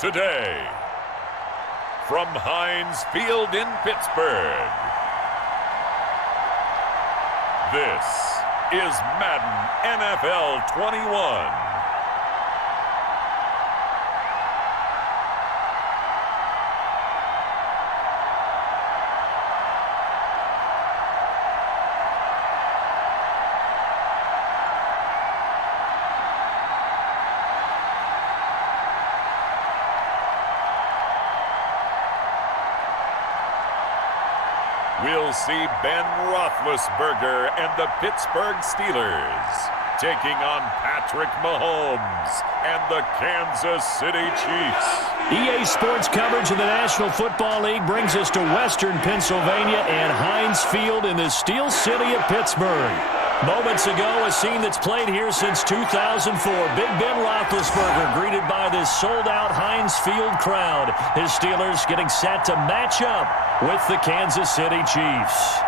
today. From Heinz Field in Pittsburgh, this is Madden NFL 21. We'll see Ben Roethlisberger and the Pittsburgh Steelers taking on Patrick Mahomes and the Kansas City Chiefs. EA Sports coverage of the National Football League brings us to Western Pennsylvania and Heinz Field in the Steel City of Pittsburgh. Moments ago, a scene that's played here since 2004. Big Ben Roethlisberger greeted by this sold-out Heinz Field crowd. His Steelers getting set to match up with the Kansas City Chiefs.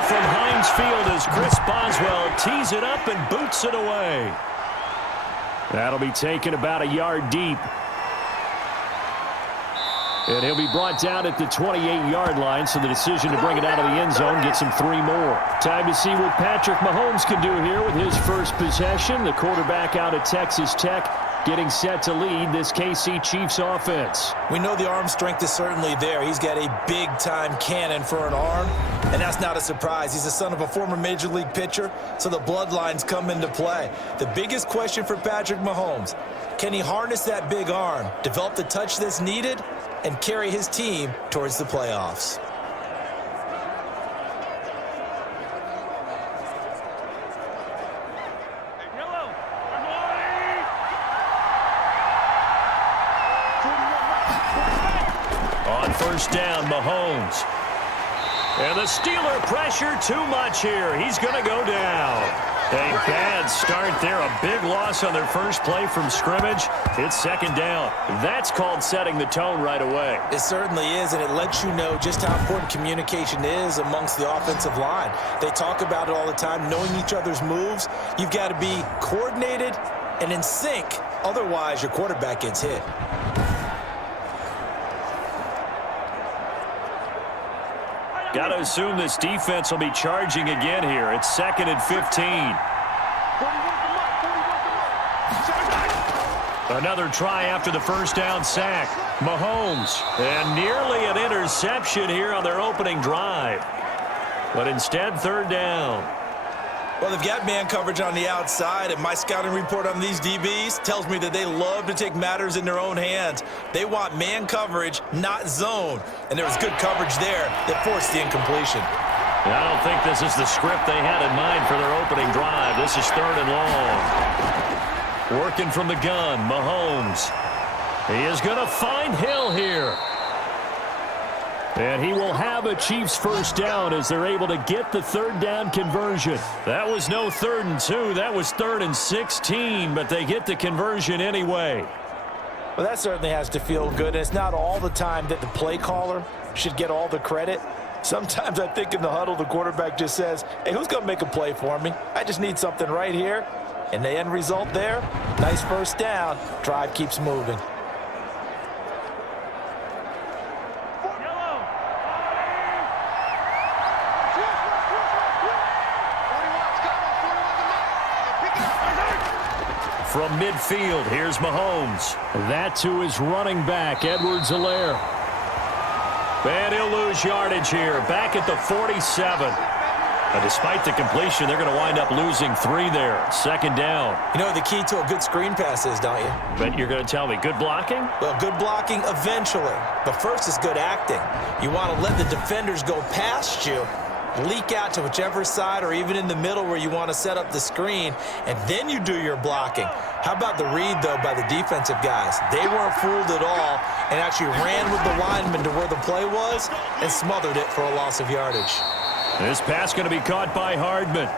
From Heinz Field as Chris Boswell tees it up and boots it away. That'll be taken about a yard deep. And he'll be brought down at the 28-yard line, so the decision to bring it out of the end zone gets him 3 more. Time to see what Patrick Mahomes can do here with his first possession. The quarterback out of Texas Tech getting set to lead this KC Chiefs offense. We know the arm strength is certainly there. He's got a big-time cannon for an arm, and that's not a surprise. He's the son of a former Major League pitcher, so the bloodlines come into play. The biggest question for Patrick Mahomes, can he harness that big arm, develop the touch that's needed, and carry his team towards the playoffs? First down, Mahomes. And the Steeler pressure too much here. He's going to go down. A bad start there. A big loss on their first play from scrimmage. It's second down. That's called setting the tone right away. It certainly is, and it lets you know just how important communication is amongst the offensive line. They talk about it all the time, knowing each other's moves. You've got to be coordinated and in sync. Otherwise, your quarterback gets hit. Got to assume this defense will be charging again here. It's 2nd and 15. Another try after the first down sack. Mahomes, and nearly an interception here on their opening drive. But instead, 3rd down. Well, they've got man coverage on the outside, and my scouting report on these DBs tells me that they love to take matters in their own hands. They want man coverage, not zone. And there was good coverage there that forced the incompletion. I don't think this is the script they had in mind for their opening drive. This is 3rd and long. Working from the gun, Mahomes. He is going to find Hill here. And he will have a Chiefs first down as they're able to get the 3rd down conversion. That was no 3rd and 2. That was 3rd and 16, but they get the conversion anyway. Well, that certainly has to feel good. It's not all the time that the play caller should get all the credit. Sometimes I think in the huddle, the quarterback just says, hey, who's going to make a play for me? I just need something right here. And the end result there, nice first down. Drive keeps moving. From midfield, here's Mahomes. That to his running back, Edwards-Helaire. And he'll lose yardage here, back at the 47. But despite the completion, they're going to wind up losing 3 there. 2nd down. You know what the key to a good screen pass is, don't you? But you're going to tell me, good blocking? Well, good blocking eventually. But first is good acting. You want to let the defenders go past you leak out to whichever side or even in the middle where you want to set up the screen, and then you do your blocking. How about the read, though, by the defensive guys? They weren't fooled at all and actually ran with the lineman to where the play was and smothered it for a loss of yardage. This pass going to be caught by Hardman.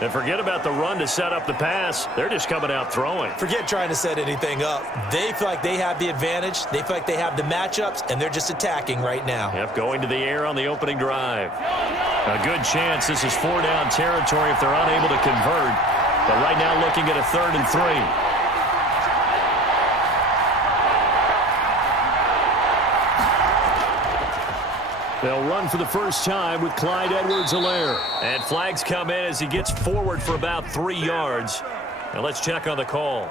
And forget about the run to set up the pass. They're just coming out throwing. Forget trying to set anything up. They feel like they have the advantage. They feel like they have the matchups, and they're just attacking right now. Yep, going to the air on the opening drive. A good chance this is 4-down territory if they're unable to convert. But right now looking at a 3rd and 3. They'll run for the first time with Clyde Edwards-Helaire. And flags come in as he gets forward for about 3 yards. Now let's check on the call.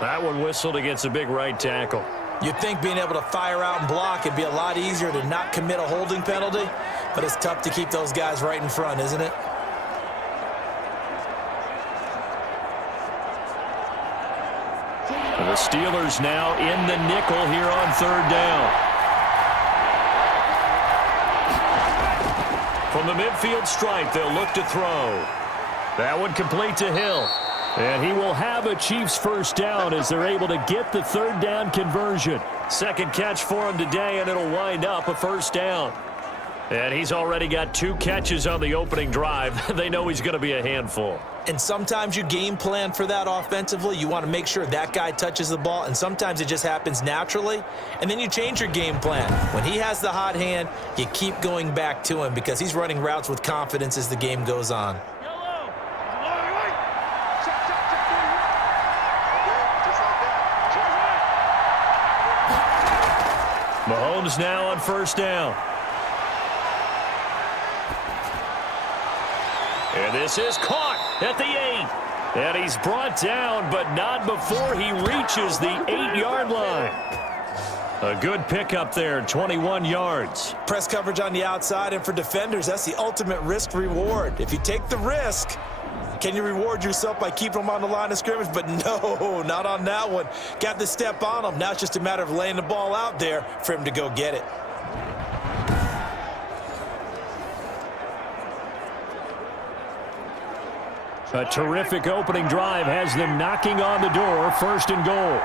That one whistled against a big right tackle. You'd think being able to fire out and block it'd be a lot easier to not commit a holding penalty, but it's tough to keep those guys right in front, isn't it? The Steelers now in the nickel here on 3rd down. From the midfield stripe, they'll look to throw. That one complete to Hill. And he will have a Chiefs first down as they're able to get the 3rd down conversion. Second catch for him today, and it'll wind up a first down. And he's already got 2 catches on the opening drive. They know he's going to be a handful. And sometimes you game plan for that offensively. You want to make sure that guy touches the ball, and sometimes it just happens naturally, and then you change your game plan. When he has the hot hand, you keep going back to him because he's running routes with confidence as the game goes on. Mahomes now on first down. And this is caught at the 8. And he's brought down, but not before he reaches the 8-yard line. A good pickup there, 21 yards. Press coverage on the outside, and for defenders, that's the ultimate risk-reward. If you take the risk, can you reward yourself by keeping them on the line of scrimmage? But no, not on that one. Got the step on him. Now it's just a matter of laying the ball out there for him to go get it. A terrific opening drive has them knocking on the door, 1st and goal.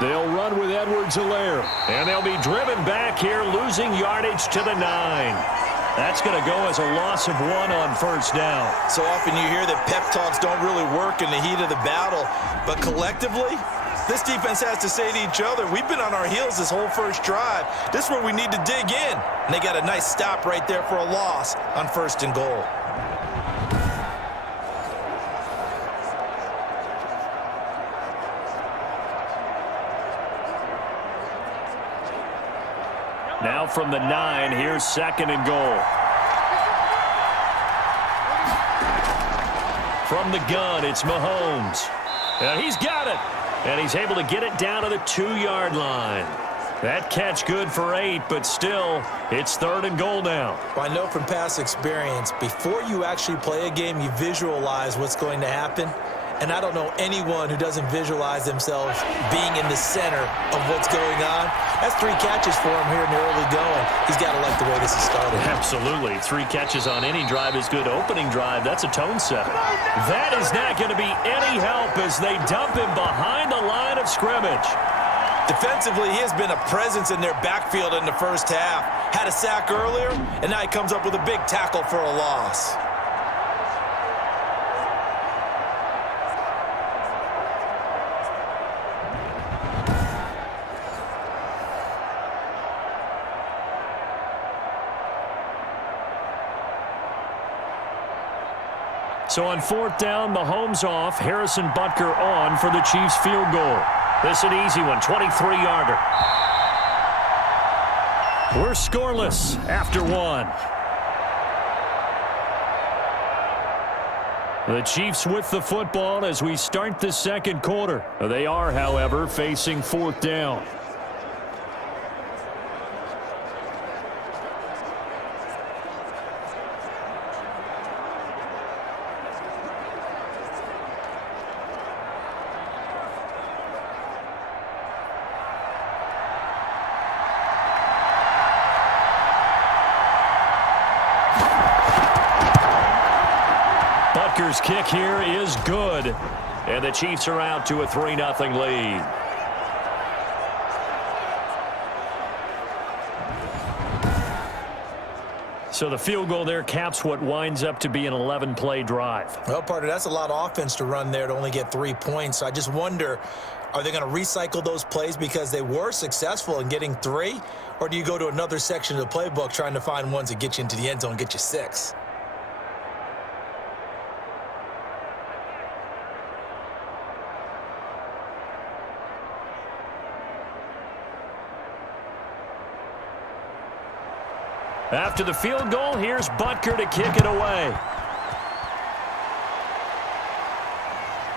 They'll run with Edwards-Helaire, and they'll be driven back here, losing yardage to the 9. That's going to go as a loss of 1 on first down. So often you hear that pep talks don't really work in the heat of the battle, but collectively, this defense has to say to each other, we've been on our heels this whole first drive. This is where we need to dig in. And they got a nice stop right there for a loss on 1st and goal. Now from the 9, here's 2nd and goal. From the gun, it's Mahomes. And he's got it. And he's able to get it down to the 2-yard line. That catch good for 8, but still, it's 3rd and goal now. Well, I know from past experience, before you actually play a game, you visualize what's going to happen. And I don't know anyone who doesn't visualize themselves being in the center of what's going on. That's 3 catches for him here in the early going. He's got to like the way this is started. Absolutely. 3 catches on any drive is good. Opening drive, that's a tone setter. That is not going to be any help as they dump him behind the line of scrimmage. Defensively, he has been a presence in their backfield in the first half. Had a sack earlier, and now he comes up with a big tackle for a loss. So on 4th down, Mahomes off, Harrison Butker on for the Chiefs field goal. This an easy one, 23-yarder. We're scoreless after 1. The Chiefs with the football as we start the 2nd quarter. They are, however, facing 4th down. Butker's kick here is good. And the Chiefs are out to a 3-0 lead. So the field goal there caps what winds up to be an 11-play drive. Well, partner, that's a lot of offense to run there to only get 3 points. So I just wonder, are they going to recycle those plays because they were successful in getting 3? Or do you go to another section of the playbook trying to find ones that get you into the end zone and get you 6? After the field goal, here's Butker to kick it away.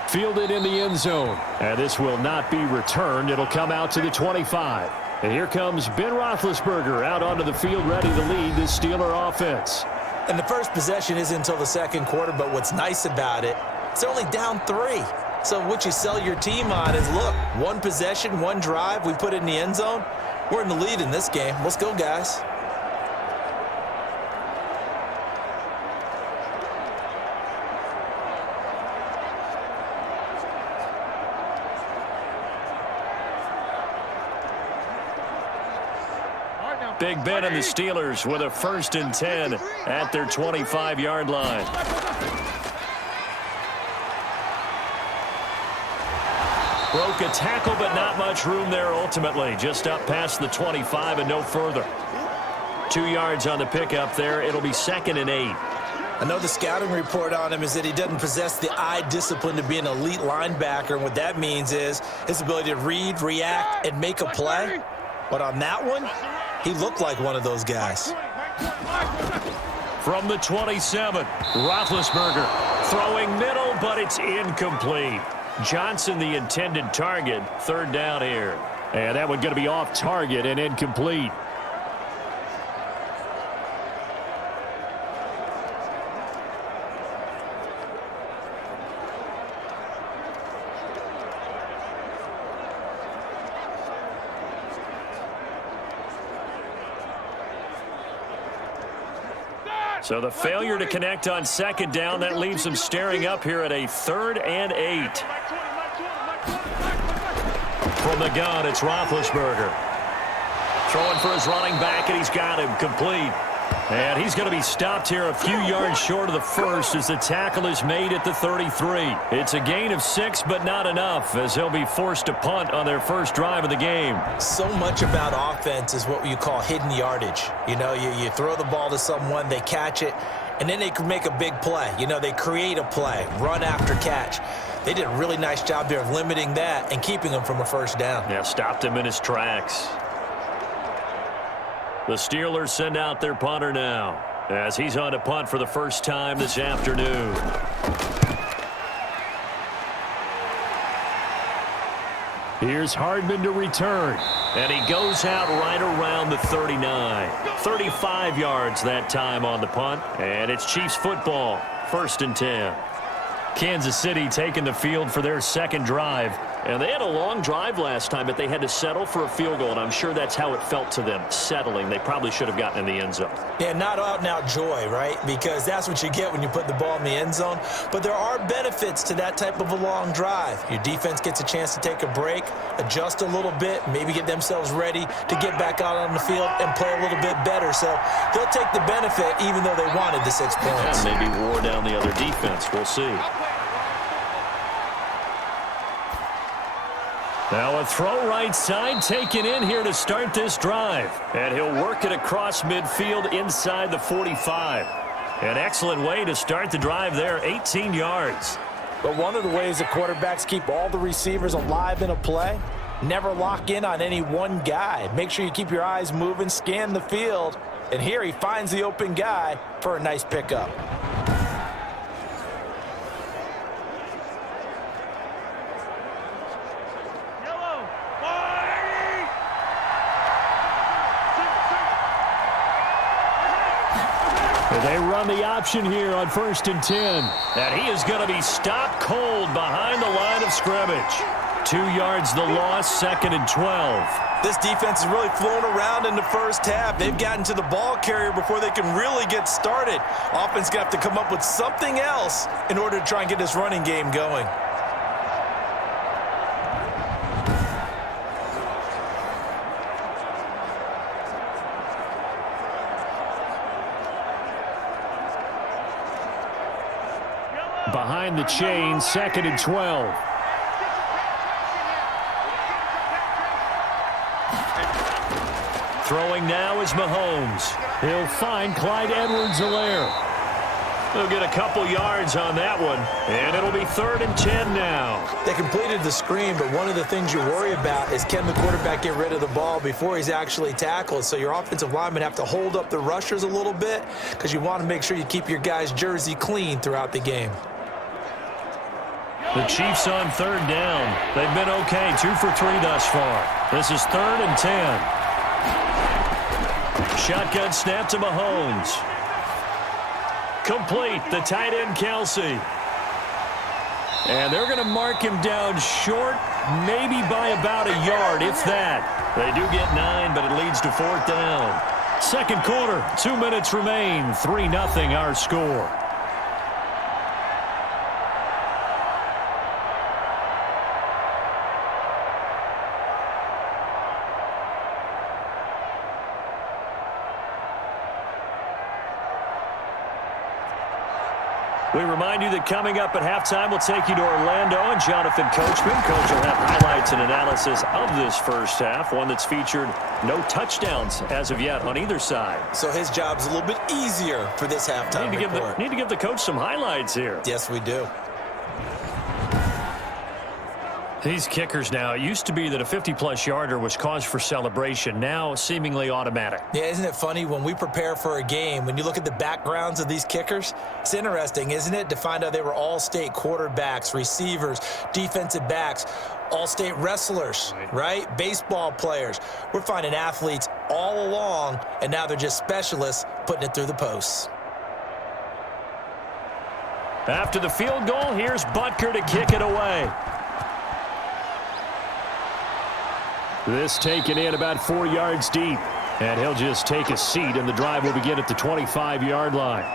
Fielded in the end zone. And this will not be returned. It'll come out to the 25. And here comes Ben Roethlisberger out onto the field ready to lead the Steeler offense. And the first possession isn't until the second quarter, but what's nice about it, it's only down 3. So what you sell your team on is, look, 1 possession, 1 drive, we put it in the end zone. We're in the lead in this game. Let's go, guys. Big Ben and the Steelers with a 1st and 10 at their 25-yard line. Broke a tackle, but not much room there ultimately. Just up past the 25 and no further. 2 yards on the pickup there. It'll be 2nd and 8. I know the scouting report on him is that he doesn't possess the eye discipline to be an elite linebacker. And what that means is his ability to read, react, and make a play. But on that one, he looked like one of those guys. From the 27, Roethlisberger throwing middle, but it's incomplete. Johnson, the intended target, 3rd down here. And that one going to be off target and incomplete. So the failure to connect on 2nd down, that leaves them staring up here at a 3rd and 8. From the gun, it's Roethlisberger. Throwing for his running back, and he's got him complete. And he's going to be stopped here a few yards short of the first as the tackle is made at the 33. It's a gain of 6, but not enough, as they'll be forced to punt on their first drive of the game. So much about offense is what you call hidden yardage. You know, you throw the ball to someone, they catch it, and then they can make a big play. You know, they create a play, run after catch. They did a really nice job there of limiting that and keeping him from a 1st down. Yeah, stopped him in his tracks. The Steelers send out their punter now as he's on to punt for the first time this afternoon. Here's Hardman to return, and he goes out right around the 39. 35 yards that time on the punt, and it's Chiefs football, 1st and 10. Kansas City taking the field for their 2nd drive. And they had a long drive last time, but they had to settle for a field goal, and I'm sure that's how it felt to them, settling. They probably should have gotten in the end zone. Yeah, not out-and-out joy, right? Because that's what you get when you put the ball in the end zone. But there are benefits to that type of a long drive. Your defense gets a chance to take a break, adjust a little bit, maybe get themselves ready to get back out on the field and play a little bit better. So they'll take the benefit even though they wanted the 6 points. Yeah, maybe wore down the other defense. We'll see. Now a throw right side taken in here to start this drive. And he'll work it across midfield inside the 45. An excellent way to start the drive there, 18 yards. But one of the ways the quarterbacks keep all the receivers alive in a play, never lock in on any one guy. Make sure you keep your eyes moving, scan the field. And here he finds the open guy for a nice pickup. They run the option here on 1st and 10. And he is going to be stopped cold behind the line of scrimmage. 2 yards the loss, 2nd and 12. This defense is really flown around in the first half. They've gotten to the ball carrier before they can really get started. Offense going to have to come up with something else in order to try and get this running game going. Behind the chain, 2nd and 12. Throwing now is Mahomes. He'll find Clyde Edwards-Helaire. They'll get a couple yards on that one, and it'll be 3rd and 10 now. They completed the screen, but one of the things you worry about is can the quarterback get rid of the ball before he's actually tackled. So your offensive linemen have to hold up the rushers a little bit because you want to make sure you keep your guy's jersey clean throughout the game. The Chiefs on 3rd down. They've been okay, 2 for 3 thus far. This is 3rd and 10. Shotgun snap to Mahomes. Complete, the tight end Kelsey. And they're going to mark him down short, maybe by about a yard, if that. They do get 9, but it leads to 4th down. 2nd quarter, 2 minutes remain, 3-0 our score. We remind you that coming up at halftime, we'll take you to Orlando and Jonathan Coachman. Coach will have highlights and analysis of this first half, one that's featured no touchdowns as of yet on either side. So his job's a little bit easier for this halftime report. Need to give the coach some highlights here. Yes, we do. These kickers now, it used to be that a 50-plus yarder was cause for celebration. Now, seemingly automatic. Yeah, isn't it funny when we prepare for a game, when you look at the backgrounds of these kickers, it's interesting, isn't it, to find out they were all-state quarterbacks, receivers, defensive backs, all-state wrestlers, right? Baseball players. We're finding athletes all along, and now they're just specialists putting it through the posts. After the field goal, here's Butker to kick it away. This taken in about 4 yards deep. And he'll just take a seat, and the drive will begin at the 25-yard line.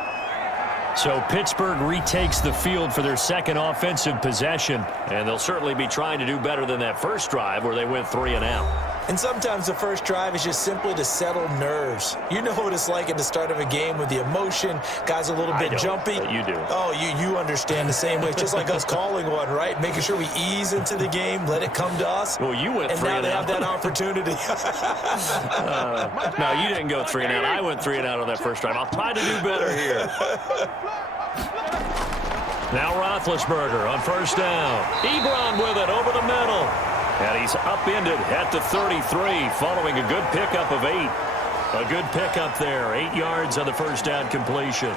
So Pittsburgh retakes the field for their 2nd offensive possession. And they'll certainly be trying to do better than that first drive where they went 3 and out. And sometimes the first drive is just simply to settle nerves. You know what it's like at the start of a game with the emotion. Guys are a little bit jumpy. But you do. Oh, you understand the same way. It's just like us calling one, right? Making sure we ease into the game, let it come to us. Well, you went 3 and out. And now they have that opportunity. No, you didn't go 3 and out. I went 3 and out on that first drive. I'll try to do better here. Now Roethlisberger on 1st down. Ebron with it over the middle. And he's upended at the 33 following a good pickup of 8. A good pickup there. 8 yards on the 1st down completion.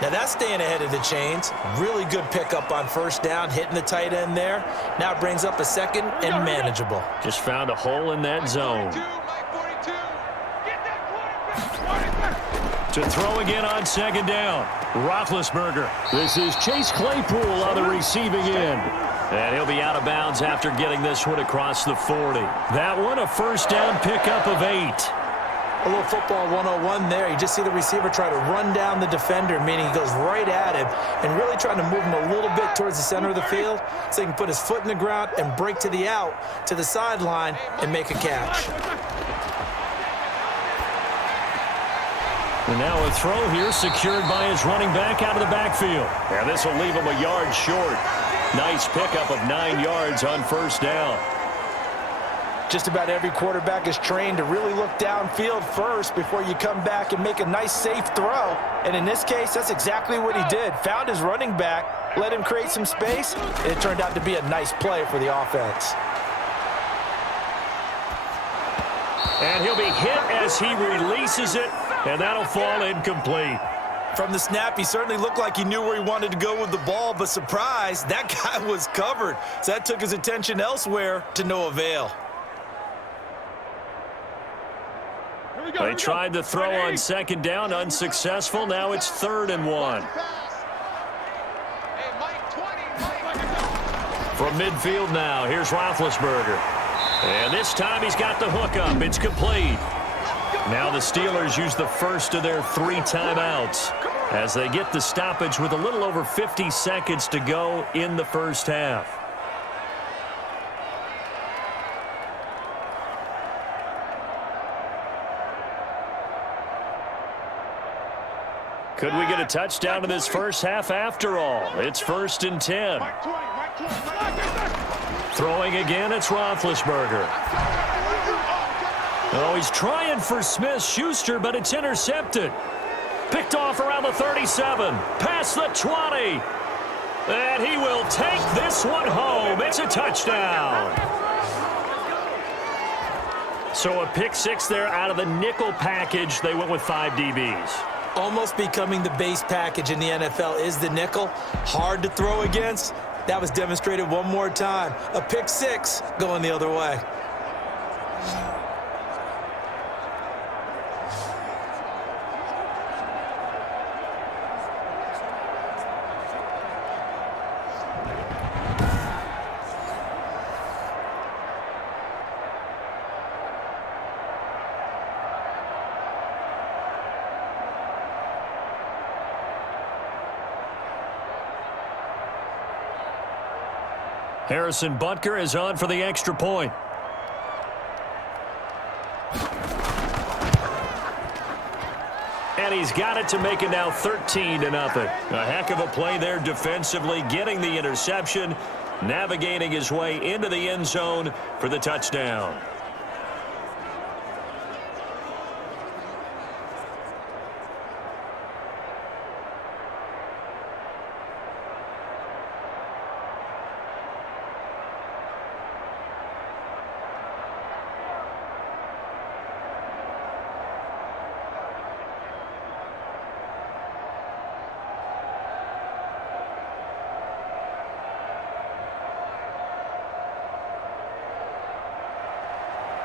Now that's staying ahead of the chains. Really good pickup on 1st down, hitting the tight end there. Now it brings up a 2nd and manageable. Just found a hole in that zone. To throw again on 2nd down. Roethlisberger. This is Chase Claypool on the receiving end. And he'll be out of bounds after getting this one across the 40. That one, a 1st down pickup of 8. A little football 101 there. You just see the receiver try to run down the defender, meaning he goes right at him and really trying to move him a little bit towards the center of the field so he can put his foot in the ground and break to the out, to the sideline, and make a catch. And now a throw here secured by his running back out of the backfield. And this will leave him a yard short. Nice pickup of 9 yards on 1st down. Just about every quarterback is trained to really look downfield first before you come back and make a nice, safe throw. And in this case, that's exactly what he did. Found his running back, let him create some space, and it turned out to be a nice play for the offense. And he'll be hit as he releases it, and that'll fall incomplete. From the snap, he certainly looked like he knew where he wanted to go with the ball, but surprise, that guy was covered. So that took his attention elsewhere to no avail. They tried to throw on 2nd down, unsuccessful. Now it's 3rd and 1. From midfield now, here's Roethlisberger. And this time he's got the hook up. It's complete. Now the Steelers use the first of their 3 timeouts as they get the stoppage with a little over 50 seconds to go in the first half. Could we get a touchdown in this first half after all? It's 1st and 10. Throwing again, it's Roethlisberger. Oh, he's trying for Smith-Schuster, but it's intercepted. Picked off around the 37. Past the 20. And he will take this one home. It's a touchdown. So a pick 6 there out of the nickel package. They went with 5 DBs. Almost becoming the base package in the NFL is the nickel. Hard to throw against. That was demonstrated one more time. A pick 6 going the other way. Harrison Butker is on for the extra point. And he's got it to make it now 13-0. A heck of a play there defensively, getting the interception, navigating his way into the end zone for the touchdown.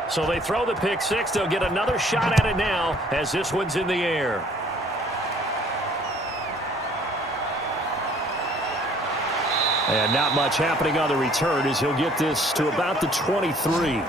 So they throw the pick 6. They'll get another shot at it now as this one's in the air. And not much happening on the return as he'll get this to about the 23.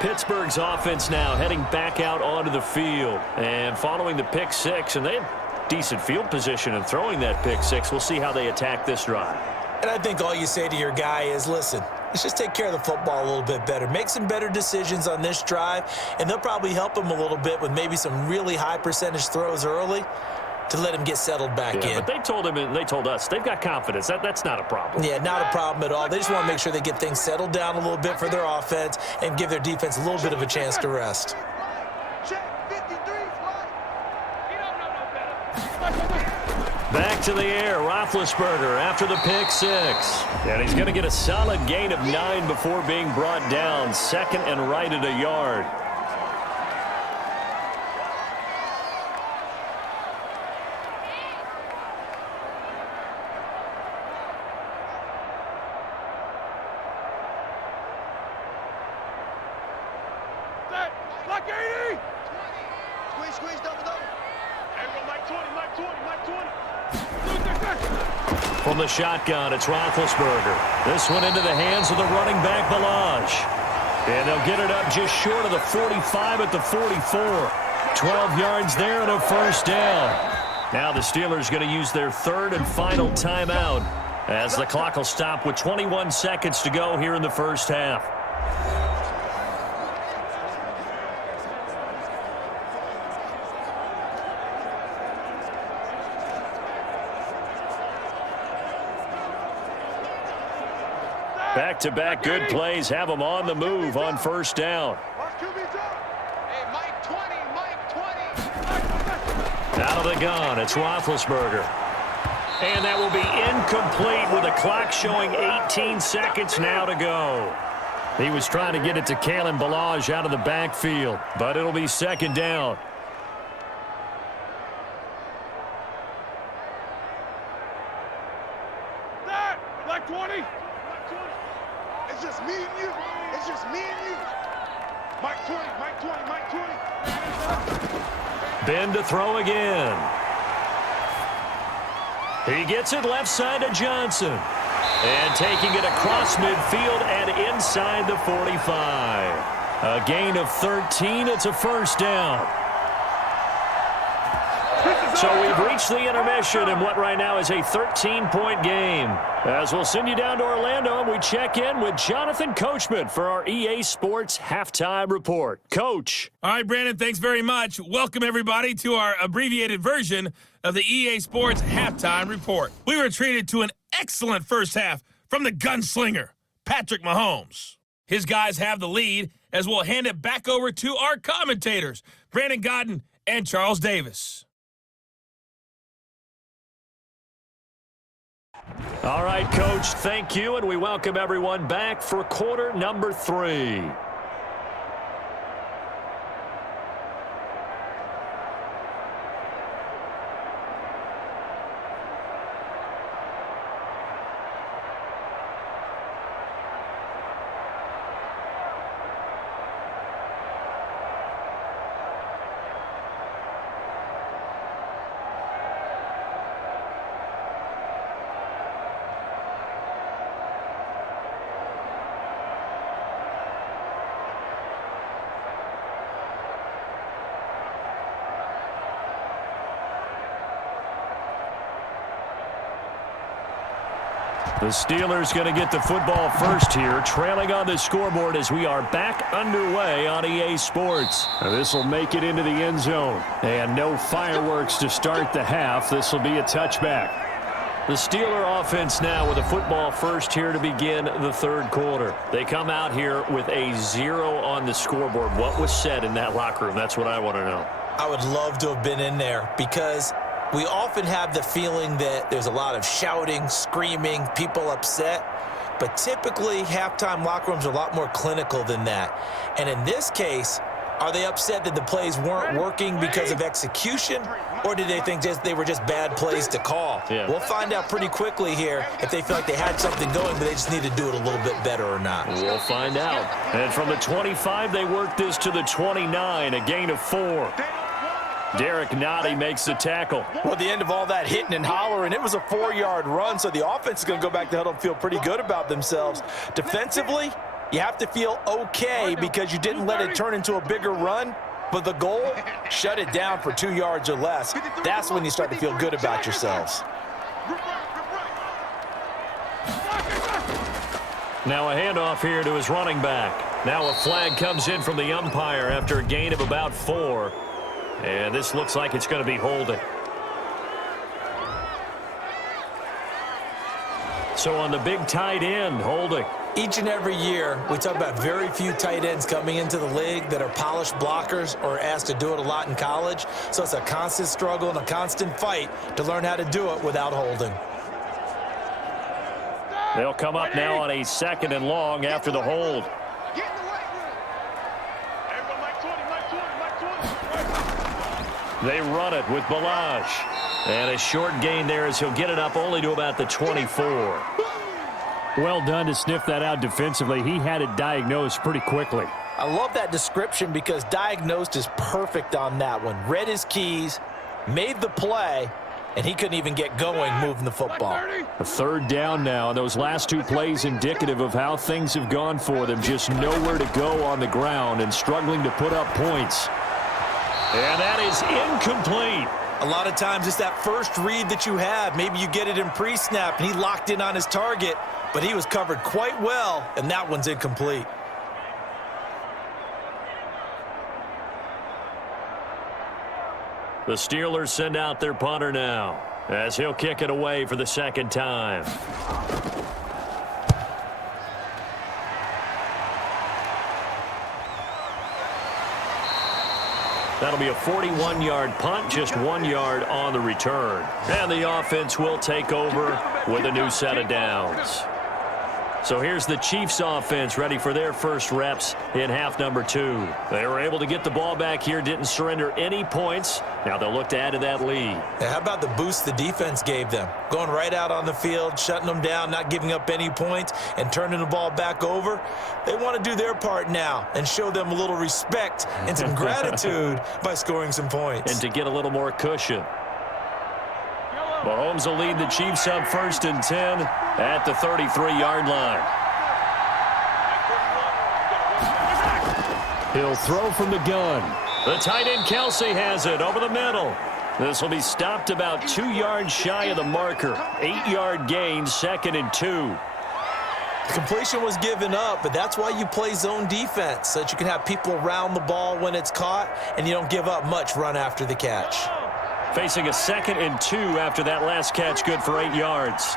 Pittsburgh's offense now heading back out onto the field. And following the pick 6, and they have decent field position in throwing that pick 6. We'll see how they attack this drive. And I think all you say to your guy is, listen, let's just take care of the football a little bit better. Make some better decisions on this drive, and they'll probably help him a little bit with maybe some really high percentage throws early to let him get settled back in. But they told him, and they told us, they've got confidence. That's not a problem. Yeah, not a problem at all. They just want to make sure they get things settled down a little bit for their offense and give their defense a little bit of a chance to rest. Back to the air, Roethlisberger after the pick 6. And he's going to get a solid gain of 9 before being brought down. 2nd and right at a yard. Like 80! Squeeze, double. Mike 20. From the shotgun, it's Roethlisberger. This one into the hands of the running back, Balaj. And they'll get it up just short of the 45 at the 44. 12 yards there and a first down. Now the Steelers going to use their 3rd and final timeout as the clock will stop with 21 seconds to go here in the first half. Back-to-back good plays have them on the move on first down. Hey, Mike 20. Out of the gun, it's Roethlisberger. And that will be incomplete with the clock showing 18 seconds now to go. He was trying to get it to Kalen Balaj out of the backfield, but it'll be 2nd down. Like 20. It's just me and you. Mike 20. Ben to throw again. He gets it left side to Johnson. And taking it across midfield and inside the 45. A gain of 13. It's a first down. So we've reached the intermission in what right now is a 13-point game. As we'll send you down to Orlando, and we check in with Jonathan Coachman for our EA Sports Halftime Report. Coach. All right, Brandon, thanks very much. Welcome, everybody, to our abbreviated version of the EA Sports Halftime Report. We were treated to an excellent first half from the gunslinger, Patrick Mahomes. His guys have the lead as we'll hand it back over to our commentators, Brandon Godden and Charles Davis. All right, Coach, thank you, and we welcome everyone back for quarter number 3. The Steelers going to get the football first here, trailing on the scoreboard as we are back underway on EA Sports. This will make it into the end zone. And no fireworks to start the half. This will be a touchback. The Steeler offense now with a football first here to begin the third quarter. They come out here with a 0 on the scoreboard. What was said in that locker room? That's what I want to know. I would love to have been in there because we often have the feeling that there's a lot of shouting, screaming, people upset. But typically, halftime locker rooms are a lot more clinical than that. And in this case, are they upset that the plays weren't working because of execution? Or did they think they were just bad plays to call? Yeah. We'll find out pretty quickly here if they feel like they had something going, but they just need to do it a little bit better or not. We'll find out. And from the 25, they work this to the 29, a gain of 4. Derek Nottie makes the tackle. Well, at the end of all that hitting and hollering, it was a 4-yard run, so the offense is going to go back to huddle and feel pretty good about themselves. Defensively, you have to feel okay because you didn't let it turn into a bigger run, but the goal, shut it down for 2 yards or less. That's when you start to feel good about yourselves. Now a handoff here to his running back. Now a flag comes in from the umpire after a gain of about 4. And this looks like it's going to be holding. So on the big tight end, holding. Each and every year, we talk about very few tight ends coming into the league that are polished blockers or asked to do it a lot in college. So it's a constant struggle and a constant fight to learn how to do it without holding. They'll come up now on a 2nd and long after the hold. They run it with Balaj. And a short gain there as he'll get it up only to about the 24. Well done to sniff that out defensively. He had it diagnosed pretty quickly. I love that description because diagnosed is perfect on that one. Read his keys, made the play, and he couldn't even get going moving the football. A 3rd down now, and those last 2 plays indicative of how things have gone for them. Just nowhere to go on the ground and struggling to put up points. And that is incomplete. A lot of times it's that first read that you have. Maybe you get it in pre-snap, and he locked in on his target, but he was covered quite well, and that one's incomplete. The Steelers send out their punter now as he'll kick it away for the 2nd time. That'll be a 41-yard punt, just 1 yard on the return. And the offense will take over with a new set of downs. So here's the Chiefs offense ready for their first reps in half number 2. They were able to get the ball back here, didn't surrender any points. Now they'll look to add to that lead. Yeah, how about the boost the defense gave them? Going right out on the field, shutting them down, not giving up any points, and turning the ball back over. They want to do their part now and show them a little respect and some gratitude by scoring some points. And to get a little more cushion. Mahomes will lead the Chiefs up 1st and 10 at the 33-yard line. He'll throw from the gun. The tight end Kelsey has it over the middle. This will be stopped about 2 yards shy of the marker. 8-yard gain, 2nd and 2. The completion was given up, but that's why you play zone defense, so that you can have people around the ball when it's caught, and you don't give up much run after the catch. Facing a 2nd and 2 after that last catch, good for 8 yards.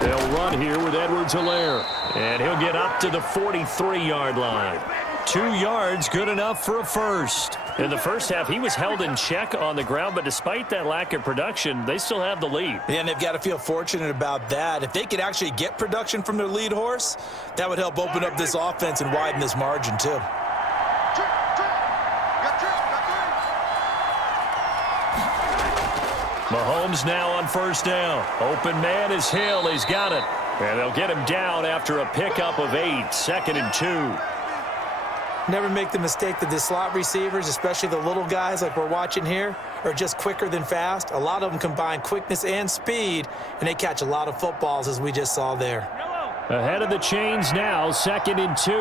They'll run here with Edwards-Helaire, and he'll get up to the 43-yard line. 2 yards, good enough for a first. In the first half, he was held in check on the ground, but despite that lack of production, they still have the lead. Yeah, and they've got to feel fortunate about that. If they could actually get production from their lead horse, that would help open up this offense and widen this margin, too. Mahomes now on 1st down. Open man is Hill. He's got it. And they'll get him down after a pickup of 8, 2nd and 2. Never make the mistake that the slot receivers, especially the little guys like we're watching here, are just quicker than fast. A lot of them combine quickness and speed, and they catch a lot of footballs, as we just saw there. Ahead of the chains now, 2nd and 2.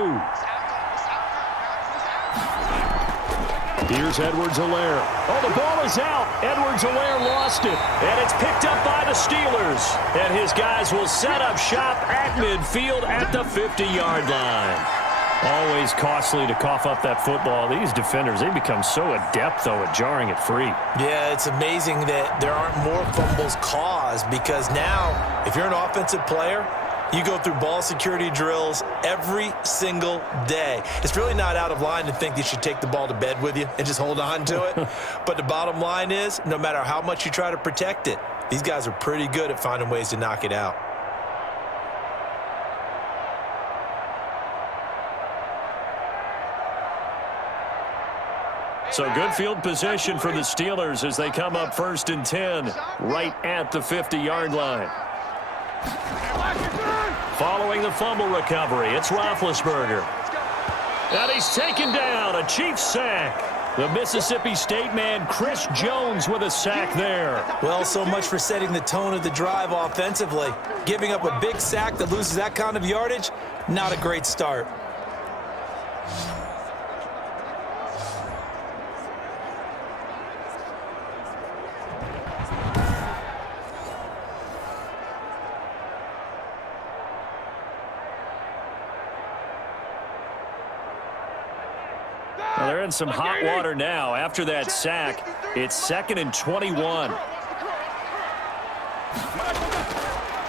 Here's Edwards-Helaire. Oh, the ball is out. Edwards-Helaire lost it, and it's picked up by the Steelers. And his guys will set up shop at midfield at the 50-yard line. Always costly to cough up that football. These defenders, they become so adept, though, at jarring it free. Yeah, it's amazing that there aren't more fumbles caused, because now, if you're an offensive player, you go through ball security drills every single day. It's really not out of line to think you should take the ball to bed with you and just hold on to it. But the bottom line is, no matter how much you try to protect it, these guys are pretty good at finding ways to knock it out. So good field position for the Steelers as they come up 1st and 10 right at the 50-yard line. Following the fumble recovery, it's Roethlisberger. And he's taken down, a Chiefs sack. The Mississippi State man, Chris Jones, with a sack there. Well, so much for setting the tone of the drive offensively. Giving up a big sack that loses that kind of yardage, not a great start. Well, they're in some hot water now. After that sack, it's 2nd and 21.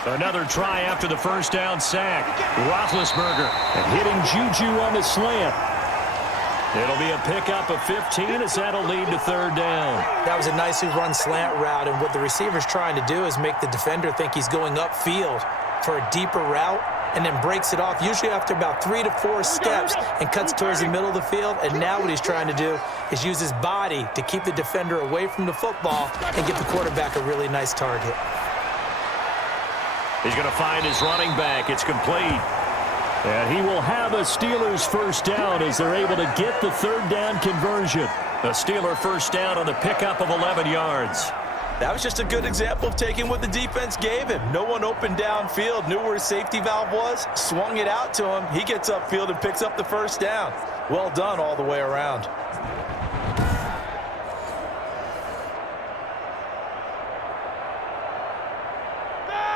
Another try after the 1st down sack. Roethlisberger hitting Juju on the slant. It'll be a pickup of 15 as that'll lead to 3rd down. That was a nicely run slant route, and what the receiver's trying to do is make the defender think he's going upfield for a deeper route, and then breaks it off, usually after about 3 to 4 steps, and cuts towards the middle of the field. And now what he's trying to do is use his body to keep the defender away from the football and get the quarterback a really nice target. He's going to find his running back. It's complete. And he will have a Steelers 1st down as they're able to get the 3rd down conversion. A Steeler 1st down on the pickup of 11 yards. That was just a good example of taking what the defense gave him. No one open downfield, knew where his safety valve was, swung it out to him. He gets upfield and picks up the 1st down. Well done all the way around.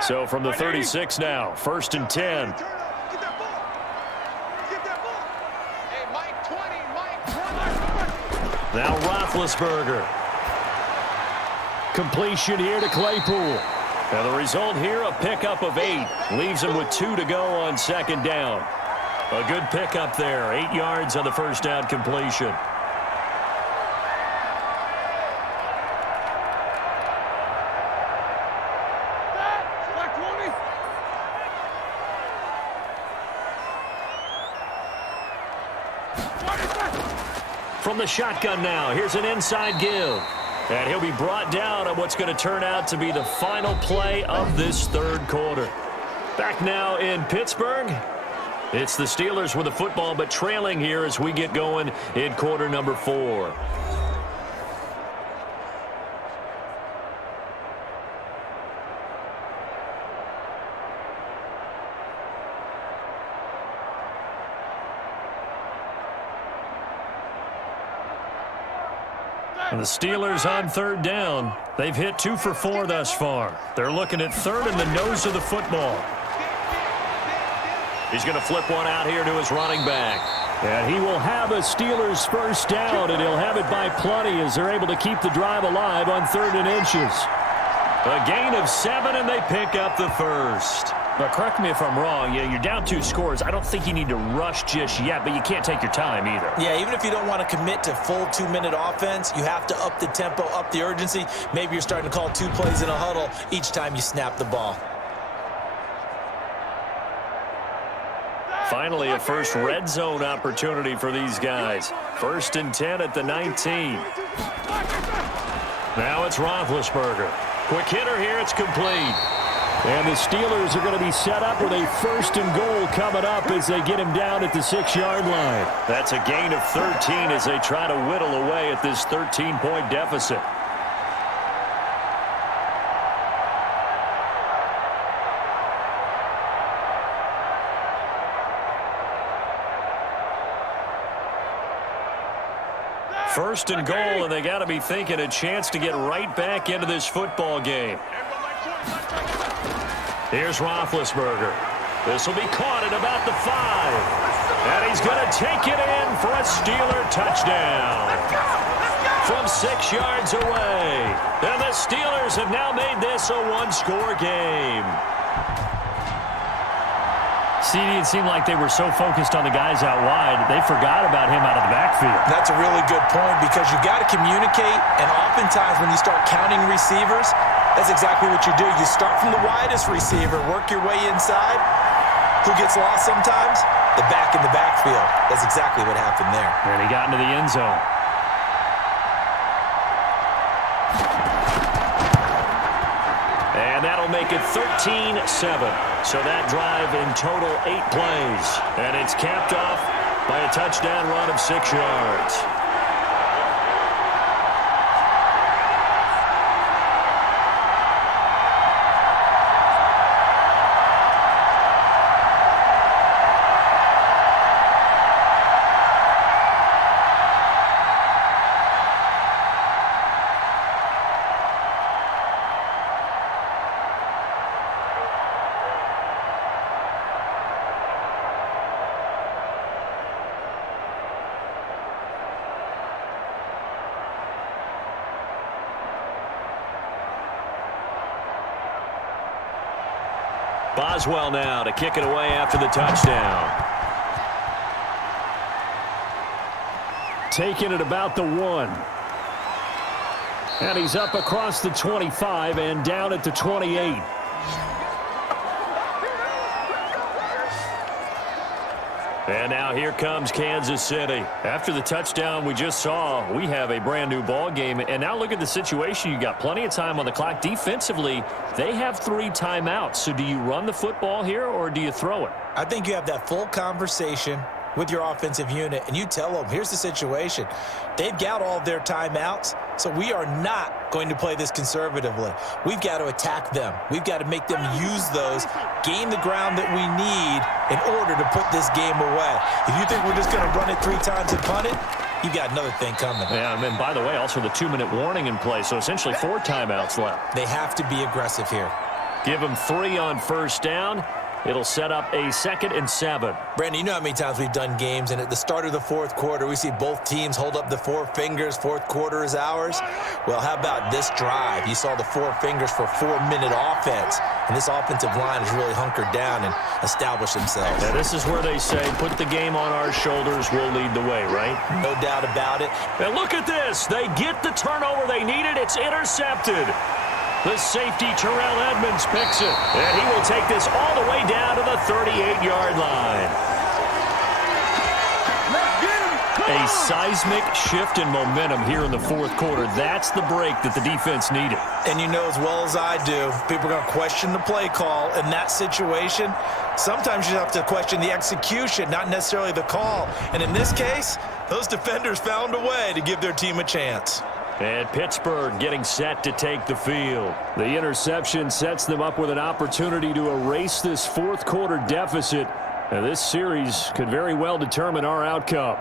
So from the 36 now, 1st and 10. Now Roethlisberger. Completion here to Claypool. And the result here, a pickup of 8. Leaves him with 2 to go on 2nd down. A good pickup there. 8 yards on the 1st down completion. From the shotgun now, here's an inside give. And he'll be brought down on what's going to turn out to be the final play of this 3rd quarter. Back now in Pittsburgh. It's the Steelers with the football, but trailing here as we get going in quarter number 4. And the Steelers on third down. They've hit 2 for 4 thus far. They're looking at third in the nose of the football. He's going to flip one out here to his running back. And he will have a Steelers first down, and he'll have it by plenty as they're able to keep the drive alive on 3rd and inches. A gain of 7, and they pick up the first. But correct me if I'm wrong. Yeah, you're down 2 scores. I don't think you need to rush just yet, but you can't take your time either. Yeah, even if you don't want to commit to full 2-minute offense, you have to up the tempo, up the urgency. Maybe you're starting to call 2 plays in a huddle each time you snap the ball. Finally, a first red zone opportunity for these guys. 1st and 10 at the 19. Now it's Roethlisberger. Quick hitter here. It's complete. And the Steelers are going to be set up with a 1st and goal coming up as they get him down at the 6-yard line. That's a gain of 13 as they try to whittle away at this 13-point deficit. First and goal, and they got to be thinking a chance to get right back into this football game. Here's Roethlisberger. This will be caught at about the 5. And he's going to take it in for a Steeler touchdown. From 6 yards away. And the Steelers have now made this a 1-score game. It seemed like they were so focused on the guys out wide, they forgot about him out of the backfield. That's a really good point because you got to communicate, and oftentimes when you start counting receivers, that's exactly what you do. You start from the widest receiver, work your way inside. Who gets lost sometimes? The back in the backfield. That's exactly what happened there. And he got into the end zone. And that'll make it 13-7. So that drive in total 8 plays. And it's capped off by a touchdown run of 6 yards. Boswell now to kick it away after the touchdown. Taking it about the 1. And he's up across the 25 and down at the 28. And now here comes Kansas City. After the touchdown we just saw, we have a brand new ball game. And now look at the situation. You got plenty of time on the clock. Defensively, they have 3 timeouts. So do you run the football here or do you throw it? I think you have that full conversation with your offensive unit, and you tell them, here's the situation. They've got all their timeouts, so we are not going to play this conservatively. We've got to attack them. We've got to make them use those, gain the ground that we need in order to put this game away. If you think we're just going to run it 3 times and punt it, you got another thing coming. Yeah, and then, by the way, also the 2-minute warning in play, so essentially 4 timeouts left. They have to be aggressive here. Give them 3 on first down. It'll set up a 2nd and 7. Brandon, you know how many times we've done games, and at the start of the 4th quarter, we see both teams hold up the 4 fingers, 4th quarter is ours. Well, how about this drive? You saw the 4 fingers for 4-minute offense, and this offensive line has really hunkered down and established themselves. Now, this is where they say, put the game on our shoulders, we'll lead the way, right? No doubt about it. And look at this. They get the turnover they needed. It's intercepted. The safety, Terrell Edmonds, picks it. And he will take this all the way down to the 38-yard line. A seismic shift in momentum here in the 4th quarter. That's the break that the defense needed. And you know as well as I do, people are going to question the play call in that situation. Sometimes you have to question the execution, not necessarily the call. And in this case, those defenders found a way to give their team a chance. And Pittsburgh getting set to take the field. The interception sets them up with an opportunity to erase this 4th quarter deficit. And this series could very well determine our outcome.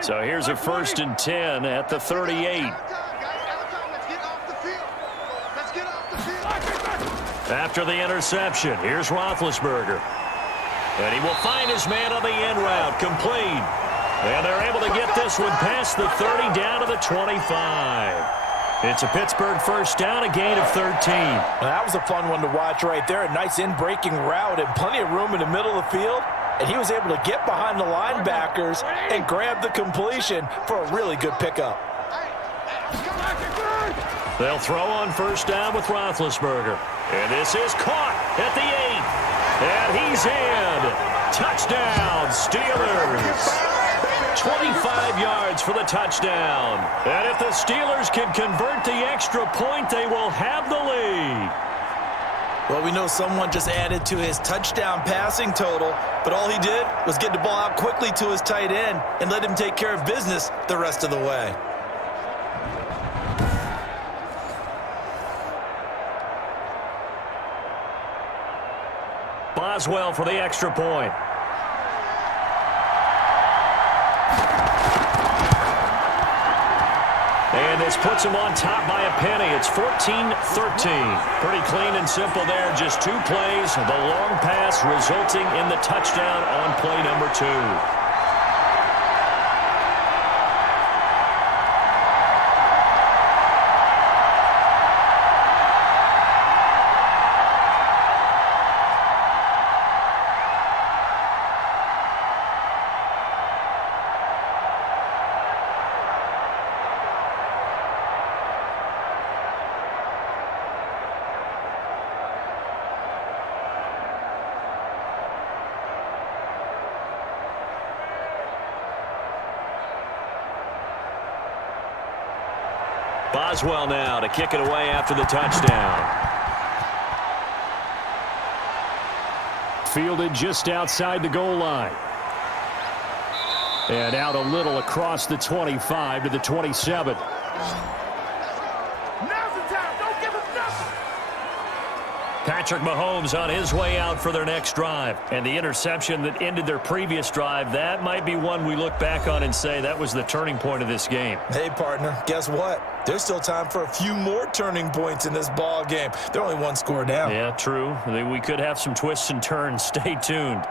So here's a 1st and 10 at the 38. After the interception, here's Roethlisberger. And he will find his man on the end route, complete. And they're able to get this one past the 30 down to the 25. It's a Pittsburgh first down, a gain of 13. Well, that was a fun one to watch right there. A nice in-breaking route and plenty of room in the middle of the field. And he was able to get behind the linebackers and grab the completion for a really good pickup. They'll throw on first down with Roethlisberger. And this is caught at the 8. And he's in. Touchdown, Steelers. 25 yards for the touchdown. And if the Steelers can convert the extra point, they will have the lead. Well, we know someone just added to his touchdown passing total, but all he did was get the ball out quickly to his tight end and let him take care of business the rest of the way. Boswell for the extra point. And this puts him on top by a penny. It's 14-13. Pretty clean and simple there. Just 2 plays. The long pass resulting in the touchdown on play number 2. Boswell now to kick it away after the touchdown. Fielded just outside the goal line. And out a little across the 25 to the 27. Patrick Mahomes on his way out for their next drive. And the interception that ended their previous drive, that might be one we look back on and say that was the turning point of this game. Hey, partner, guess what? There's still time for a few more turning points in this ball game. They're only 1 score down. Yeah, true. We could have some twists and turns. Stay tuned.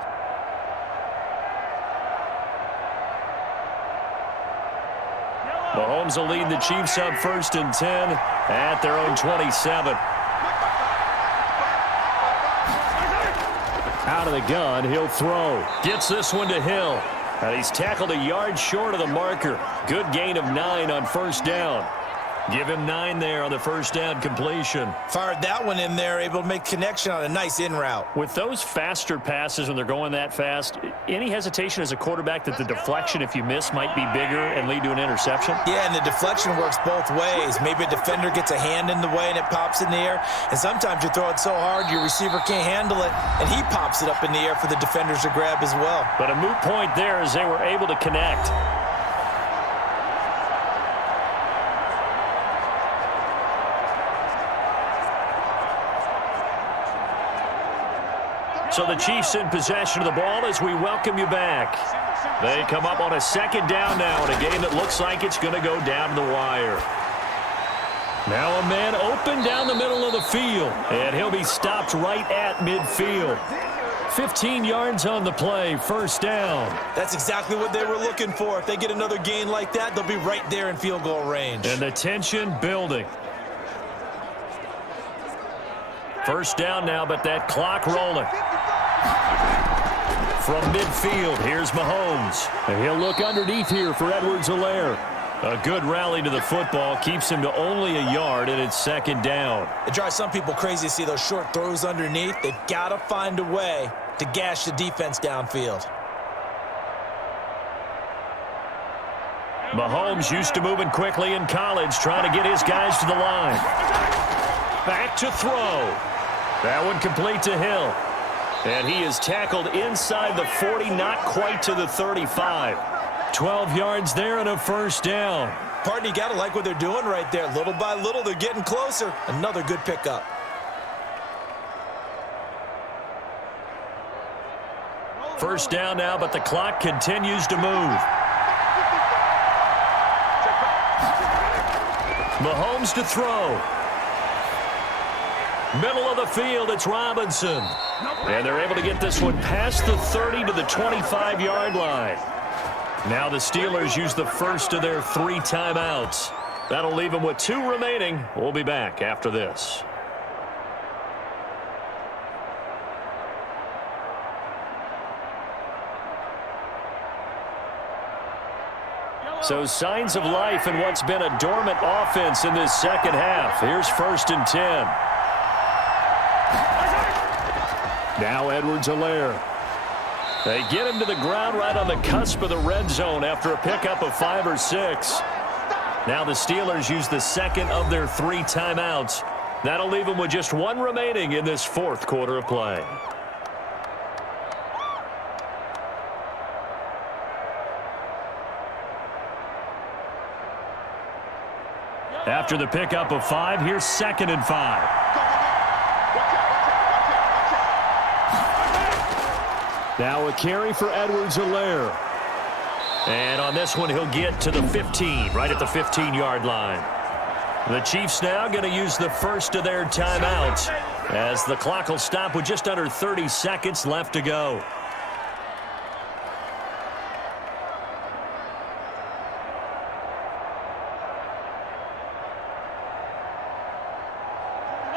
Mahomes will lead the Chiefs up 1st and 10 at their own 27. Out of the gun, he'll throw. Gets this one to Hill. And he's tackled a yard short of the marker. Good gain of 9 on first down. Give him 9 there on the first down completion. Fired that one in there, able to make connection on a nice in route. With those faster passes when they're going that fast, any hesitation as a quarterback that the deflection, if you miss, might be bigger and lead to an interception? Yeah, and the deflection works both ways. Maybe a defender gets a hand in the way and it pops in the air. And sometimes you throw it so hard your receiver can't handle it, and he pops it up in the air for the defenders to grab as well. But a moot point there as they were able to connect. So the Chiefs in possession of the ball as we welcome you back. They come up on a 2nd down now in a game that looks like it's going to go down to the wire. Now a man open down the middle of the field, and he'll be stopped right at midfield. 15 yards on the play, first down. That's exactly what they were looking for. If they get another gain like that, they'll be right there in field goal range. And the tension building. First down now, but that clock rolling. From midfield, here's Mahomes. And he'll look underneath here for Edwards-Helaire. A good rally to the football keeps him to only a yard, and it's 2nd down. It drives some people crazy to see those short throws underneath. They've got to find a way to gash the defense downfield. Mahomes used to moving quickly in college, trying to get his guys to the line. Back to throw. That one complete to Hill. And he is tackled inside the 40, not quite to the 35. 12 yards there and a first down. Partner, you got to like what they're doing right there. Little by little, they're getting closer. Another good pickup. First down now, but the clock continues to move. Mahomes to throw. Middle of the field, it's Robinson. And they're able to get this one past the 30 to the 25-yard line. Now the Steelers use the first of their 3 timeouts. That'll leave them with 2 remaining. We'll be back after this. So signs of life in what's been a dormant offense in this second half. Here's 1st and 10. Now Edwards-Helaire. They get him to the ground right on the cusp of the red zone after a pickup of 5 or 6. Now the Steelers use the second of their 3 timeouts. That'll leave them with just 1 remaining in this 4th quarter of play. After the pickup of 5, here's 2nd and 5. Now a carry for Edwards-Helaire. And on this one, he'll get to the 15, right at the 15-yard line. The Chiefs now going to use the first of their timeouts as the clock will stop with just under 30 seconds left to go.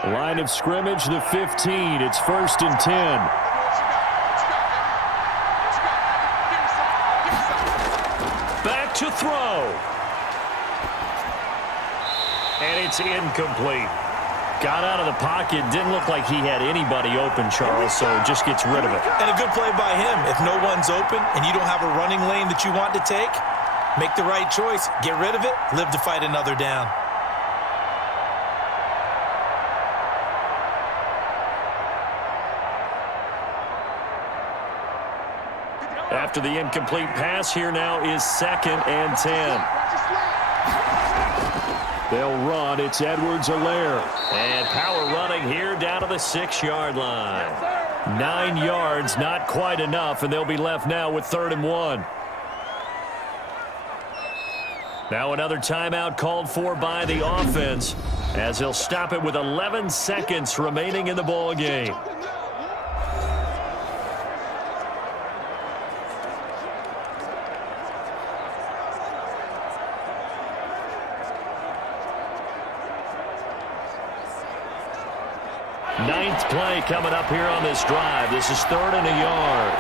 Line of scrimmage, the 15. It's 1st and 10. Back to throw. And it's incomplete. Got out of the pocket. Didn't look like he had anybody open, Charles, so just gets rid of it. And a good play by him. If no one's open and you don't have a running lane that you want to take, make the right choice. Get rid of it. Live to fight another down. After the incomplete pass, here now is 2nd and 10. They'll run. It's Edwards-Helaire. And power running here down to the 6-yard line. 9 yards, not quite enough, and they'll be left now with 3rd and 1. Now another timeout called for by the offense as they'll stop it with 11 seconds remaining in the ball game. Ninth play coming up here on this drive. This is 3rd and a yard.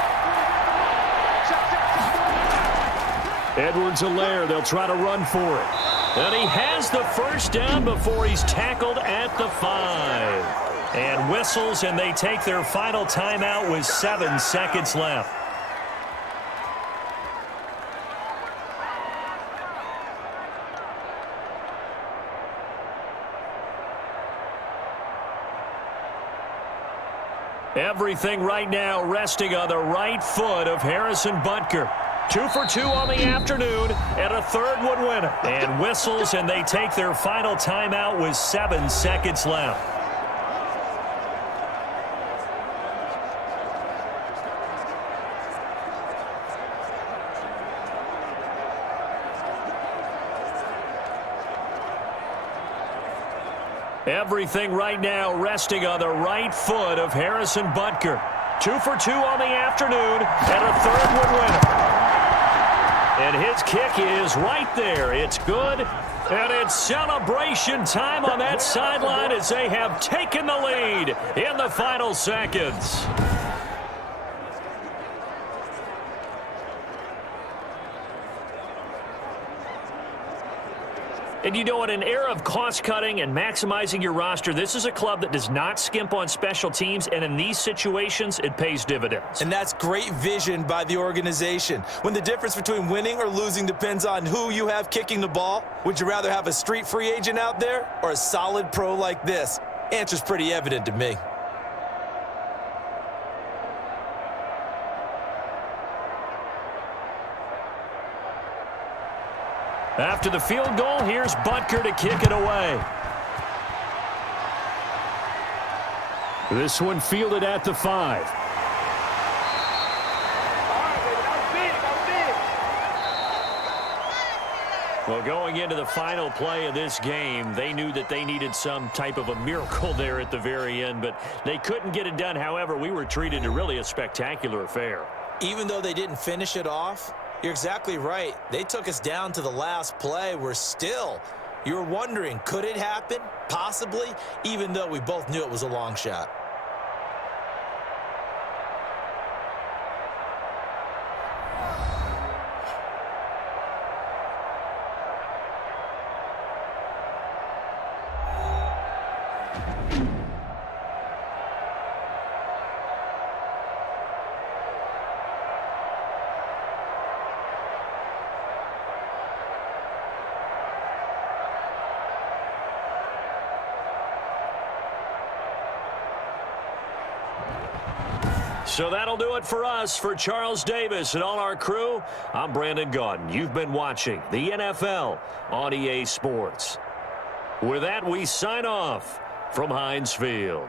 Edwards-Helaire, they'll try to run for it. And he has the first down before he's tackled at the 5. And whistles, and they take their final timeout with 7 seconds left. Everything right now resting on the right foot of Harrison Butker. 2 for 2 on the afternoon, and a 3rd would win it. And whistles, and they take their final timeout with 7 seconds left. Everything right now resting on the right foot of Harrison Butker. 2 for 2 on the afternoon, and a 3rd would win it. And his kick is right there. It's good, and it's celebration time on that sideline as they have taken the lead in the final seconds. And you know, in an era of cost-cutting and maximizing your roster, this is a club that does not skimp on special teams, and in these situations, it pays dividends. And that's great vision by the organization. When the difference between winning or losing depends on who you have kicking the ball, would you rather have a street free agent out there or a solid pro like this? Answer's pretty evident to me. After the field goal, here's Butker to kick it away. This one fielded at the 5. Well, going into the final play of this game, they knew that they needed some type of a miracle there at the very end, but they couldn't get it done. However, we were treated to really a spectacular affair. Even though they didn't finish it off, you're exactly right. They took us down to the last play. You were wondering, could it happen? Possibly, even though we both knew it was a long shot. So that'll do it for us. For Charles Davis and all our crew, I'm Brandon Gaudin. You've been watching the NFL on EA Sports. With that, we sign off from Heinz Field.